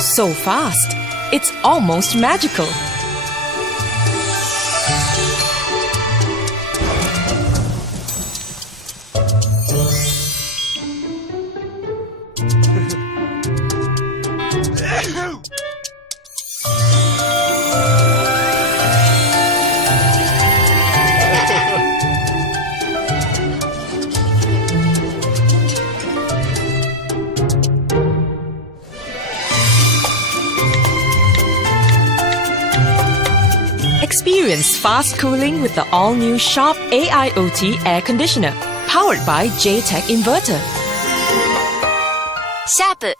So fast, it's almost magical. Experience fast cooling with the all-new Sharp AIoT air conditioner, powered by J-Tech Inverter. シャープ